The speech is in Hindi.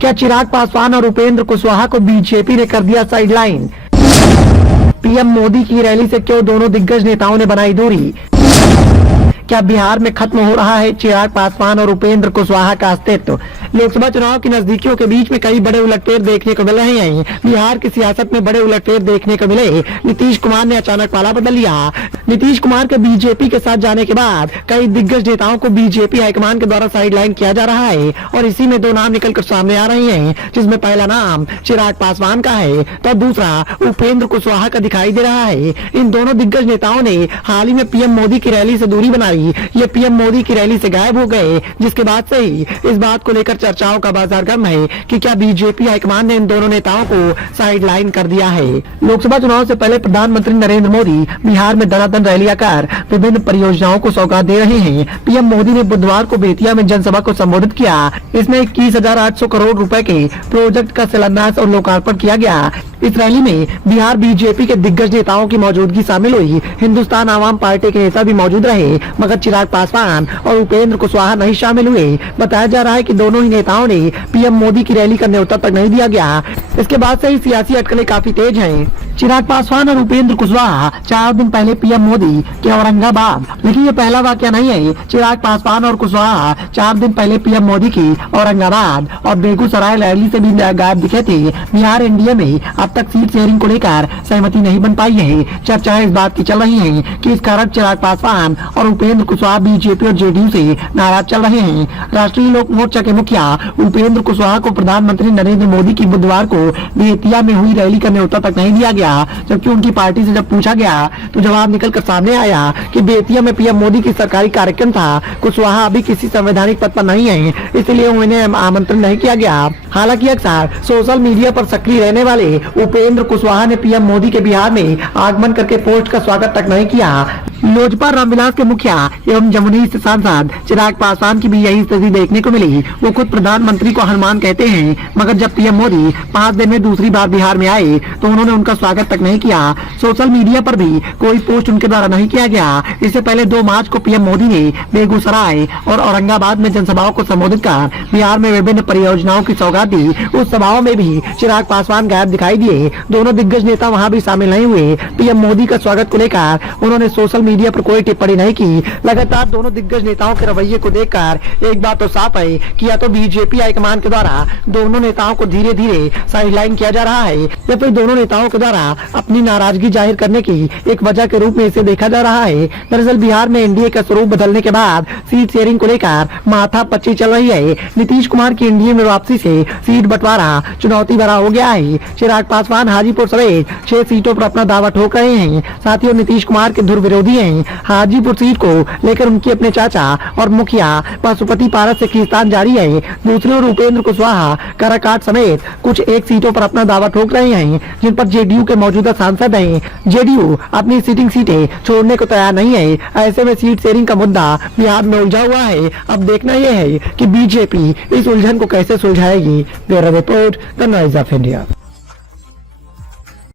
क्या चिराग पासवान और उपेंद्र कुशवाहा को बीजेपी ने कर दिया साइडलाइन? पीएम मोदी की रैली से क्यों दोनों दिग्गज नेताओं ने बनाई दूरी? क्या बिहार में खत्म हो रहा है चिराग पासवान और उपेंद्र कुशवाहा का अस्तित्व? लोकसभा चुनाव की नजदीकियों के बीच में कई बड़े उलटफेर देखने को मिल रहे हैं। बिहार की सियासत में बड़े उलटफेर देखने को मिले। नीतीश कुमार ने अचानक पाला बदल लिया। नीतीश कुमार के बीजेपी के साथ जाने के बाद कई दिग्गज नेताओं को बीजेपी हाईकमान के द्वारा साइडलाइन किया जा रहा है और इसी में दो नाम निकलकर सामने आ रहे हैं, जिसमें पहला नाम चिराग पासवान का है तो दूसरा उपेंद्र कुशवाहा का दिखाई दे रहा है। इन दोनों दिग्गज नेताओं ने हाल ही में पीएम मोदी की रैली से दूरी बनाई। ये पीएम मोदी की रैली से गायब हो गए, जिसके बाद से ही इस बात को लेकर चर्चाओं का बाजार गर्म है कि क्या बीजेपी हाईकमान ने इन दोनों नेताओं को साइडलाइन कर दिया है। लोकसभा चुनाव से पहले प्रधानमंत्री नरेंद्र मोदी बिहार में दनादन रैलियां कर विभिन्न परियोजनाओं को सौगात दे रहे हैं। पीएम मोदी ने बुधवार को बेतिया में जनसभा को संबोधित किया। इसमें 21,800 करोड़ रुपए के प्रोजेक्ट का शिलान्यास और लोकार्पण किया गया। इस रैली में बिहार बीजेपी के दिग्गज नेताओं की मौजूदगी शामिल हुई। हिंदुस्तान आवाम पार्टी के नेता भी मौजूद रहे, मगर चिराग पासवान और उपेंद्र कुशवाहा नहीं शामिल हुए। बताया जा रहा है कि दोनों ही नेताओं ने पीएम मोदी की रैली का न्योता तक नहीं दिया गया। इसके बाद से ही सियासी अटकलें काफी तेज हैं। चिराग पासवान और उपेंद्र कुशवाहा 4 दिन पहले पीएम मोदी के औरंगाबाद, लेकिन ये पहला वाकया नहीं है। चिराग पासवान और कुशवाहा 4 दिन पहले पीएम मोदी की औरंगाबाद और बेगूसराय रैली से भी गायब दिखे थे। बिहार एनडीए में अब तक सीट शेयरिंग को लेकर सहमति नहीं बन पाई है। चर्चाएं इस बात की चल रही हैं कि इस कारण चिराग पासवान और उपेंद्र कुशवाहा बीजेपी और जेडीयू से नाराज चल रहे हैं। राष्ट्रीय लोक मोर्चा के मुखिया उपेंद्र कुशवाहा को प्रधानमंत्री नरेंद्र मोदी की बुधवार को बेतिया में हुई रैली का न्योता तक नहीं दिया गया, जबकि उनकी पार्टी से जब पूछा गया तो जवाब निकलकर सामने आया कि बेतिया में पीएम मोदी की सरकारी कार्यक्रम था। कुशवाहा अभी किसी संवैधानिक पद पर नहीं है, इसलिए उन्हें आमंत्रण नहीं किया गया। हालांकि अक्सर सोशल मीडिया पर सक्रिय रहने वाले उपेंद्र कुशवाहा ने पीएम मोदी के बिहार में आगमन करके पोस्ट का स्वागत तक नहीं किया। लोजपा रामविलास के मुखिया एवं जमुई से सांसद चिराग पासवान की भी यही स्थिति देखने को मिली। वो खुद प्रधानमंत्री को हनुमान कहते हैं, मगर जब पीएम मोदी 5 दिन में दूसरी बार बिहार में आए तो उन्होंने उनका स्वागत तक नहीं किया। सोशल मीडिया पर भी कोई पोस्ट उनके द्वारा नहीं किया गया। इससे पहले 2 मार्च को पीएम मोदी ने बेगूसराय और औरंगाबाद में जनसभाओं को संबोधित कर बिहार में विभिन्न परियोजनाओं की सौगात दी। उस सभाओं में भी चिराग पासवान गायब दिखाई दिए। दोनों दिग्गज नेता वहाँ भी शामिल नहीं हुए। पीएम मोदी का स्वागत को लेकर उन्होंने सोशल मीडिया पर कोई टिप्पणी नहीं की। लगातार दोनों दिग्गज नेताओं के रवैये को देखकर एक बात तो साफ है कि या तो बीजेपी हाईकमान के द्वारा दोनों नेताओं को धीरे धीरे साइडलाइन किया जा रहा है, या फिर दोनों नेताओं के द्वारा अपनी नाराजगी जाहिर करने की एक वजह के रूप में इसे देखा जा रहा है। दरअसल बिहार में एनडीए का स्वरूप बदलने के बाद सीट शेयरिंग को लेकर माथापच्ची चल रही है। नीतीश कुमार की एनडीए में वापसी से सीट बंटवारा चुनौती भरा हो गया है। चिराग पासवान हाजीपुर समेत 6 सीटों पर अपना दावा ठोक रहे हैं। साथ ही नीतीश कुमार के धुर विरोधी हैं। हाजीपुर सीट को लेकर उनके अपने चाचा और मुखिया पशुपति पारस से खींचतान जारी है। दूसरी ओर उपेंद्र कुशवाहा काराकाट समेत कुछ 1 सीटों पर अपना दावा ठोक रहे हैं, जिन पर जेडीयू के मौजूदा सांसद हैं। जेडीयू अपनी सिटिंग सीटें छोड़ने को तैयार नहीं है। ऐसे में सीट शेयरिंग का मुद्दा बिहार में उलझा हुआ है। अब देखना यह है कि बीजेपी इस उलझन को कैसे सुलझाएगी। Bureau report, the noise of India.